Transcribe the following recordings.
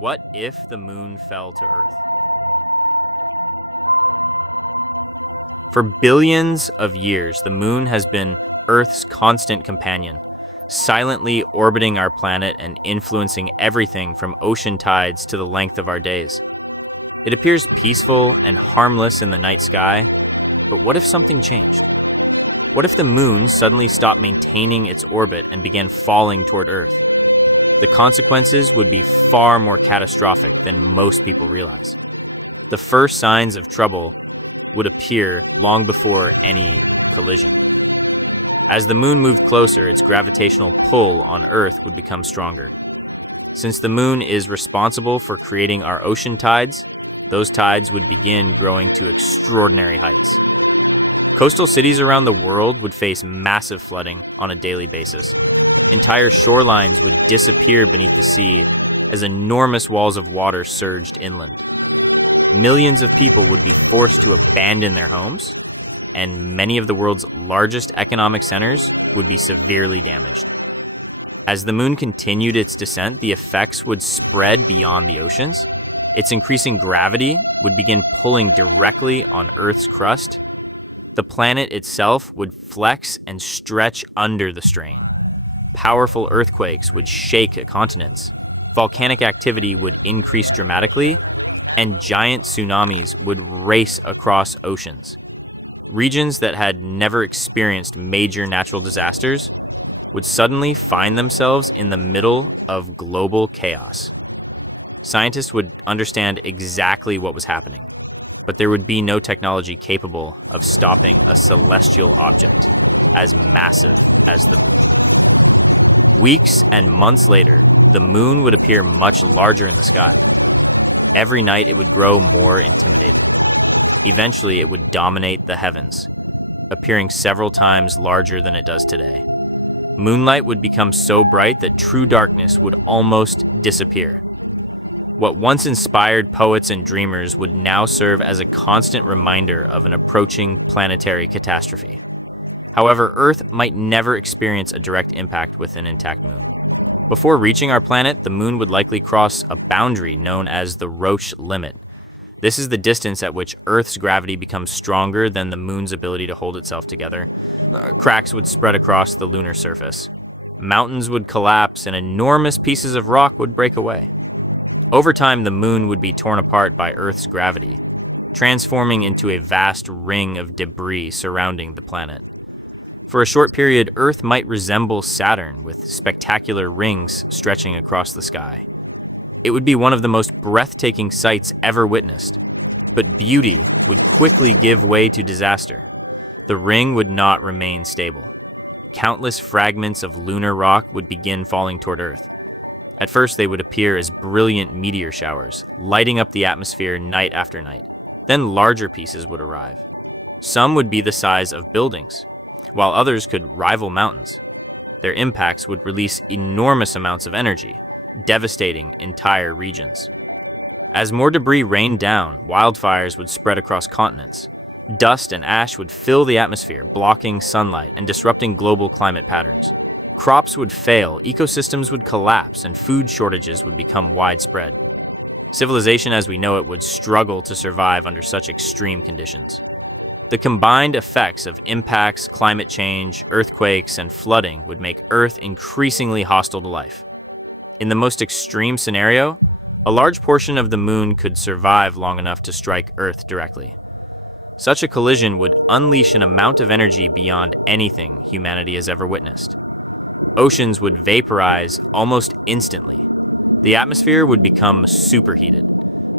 What if the moon fell to Earth? For billions of years, the moon has been Earth's constant companion, silently orbiting our planet and influencing everything from ocean tides to the length of our days. It appears peaceful and harmless in the night sky, but what if something changed? What if the moon suddenly stopped maintaining its orbit and began falling toward Earth? The consequences would be far more catastrophic than most people realize. The first signs of trouble would appear long before any collision. As the moon moved closer, its gravitational pull on Earth would become stronger. Since the moon is responsible for creating our ocean tides, those tides would begin growing to extraordinary heights. Coastal cities around the world would face massive flooding on a daily basis. Entire shorelines would disappear beneath the sea as enormous walls of water surged inland. Millions of people would be forced to abandon their homes, and many of the world's largest economic centers would be severely damaged. As the moon continued its descent, the effects would spread beyond the oceans. Its increasing gravity would begin pulling directly on Earth's crust. The planet itself would flex and stretch under the strain. Powerful earthquakes would shake continents. Volcanic activity would increase dramatically, and giant tsunamis would race across oceans. Regions that had never experienced major natural disasters would suddenly find themselves in the middle of global chaos. Scientists would understand exactly what was happening, but there would be no technology capable of stopping a celestial object as massive as the moon. Weeks and months later, the moon would appear much larger in the sky. Every night it would grow more intimidating. Eventually it would dominate the heavens, appearing several times larger than it does today. Moonlight would become so bright that true darkness would almost disappear. What once inspired poets and dreamers would now serve as a constant reminder of an approaching planetary catastrophe. However, Earth might never experience a direct impact with an intact moon. Before reaching our planet, the moon would likely cross a boundary known as the Roche limit. This is the distance at which Earth's gravity becomes stronger than the moon's ability to hold itself together. Cracks would spread across the lunar surface. Mountains would collapse and enormous pieces of rock would break away. Over time, the moon would be torn apart by Earth's gravity, transforming into a vast ring of debris surrounding the planet. For a short period, Earth might resemble Saturn, with spectacular rings stretching across the sky. It would be one of the most breathtaking sights ever witnessed. But beauty would quickly give way to disaster. The ring would not remain stable. Countless fragments of lunar rock would begin falling toward Earth. At first, they would appear as brilliant meteor showers, lighting up the atmosphere night after night. Then larger pieces would arrive. Some would be the size of buildings, while others could rival mountains. Their impacts would release enormous amounts of energy, devastating entire regions. As more debris rained down, wildfires would spread across continents. Dust and ash would fill the atmosphere, blocking sunlight and disrupting global climate patterns. Crops would fail, ecosystems would collapse, and food shortages would become widespread. Civilization as we know it would struggle to survive under such extreme conditions. The combined effects of impacts, climate change, earthquakes, and flooding would make Earth increasingly hostile to life. In the most extreme scenario, a large portion of the moon could survive long enough to strike Earth directly. Such a collision would unleash an amount of energy beyond anything humanity has ever witnessed. Oceans would vaporize almost instantly. The atmosphere would become superheated.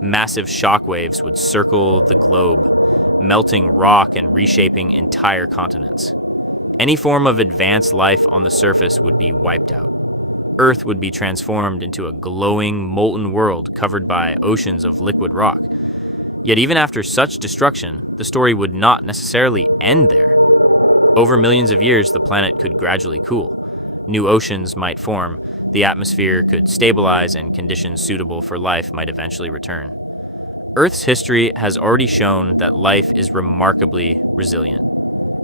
Massive shock waves would circle the globe, melting rock and reshaping entire continents. Any form of advanced life on the surface would be wiped out. Earth would be transformed into a glowing, molten world covered by oceans of liquid rock. Yet even after such destruction, the story would not necessarily end there. Over millions of years, the planet could gradually cool. New oceans might form, the atmosphere could stabilize, and conditions suitable for life might eventually return. Earth's history has already shown that life is remarkably resilient.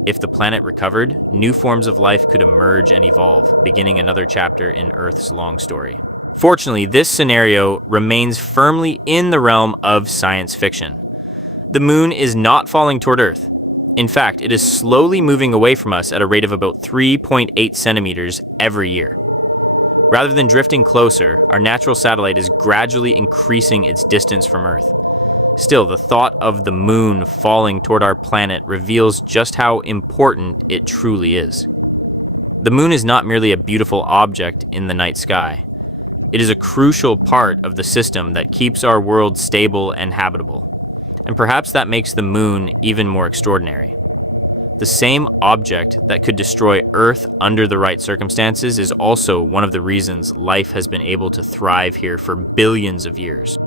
If the planet recovered, new forms of life could emerge and evolve, beginning another chapter in Earth's long story. Fortunately, this scenario remains firmly in the realm of science fiction. The moon is not falling toward Earth. In fact, it is slowly moving away from us at a rate of about 3.8 centimeters every year. Rather than drifting closer, our natural satellite is gradually increasing its distance from Earth. Still, the thought of the moon falling toward our planet reveals just how important it truly is. The moon is not merely a beautiful object in the night sky. It is a crucial part of the system that keeps our world stable and habitable. And perhaps that makes the moon even more extraordinary. The same object that could destroy Earth under the right circumstances is also one of the reasons life has been able to thrive here for billions of years.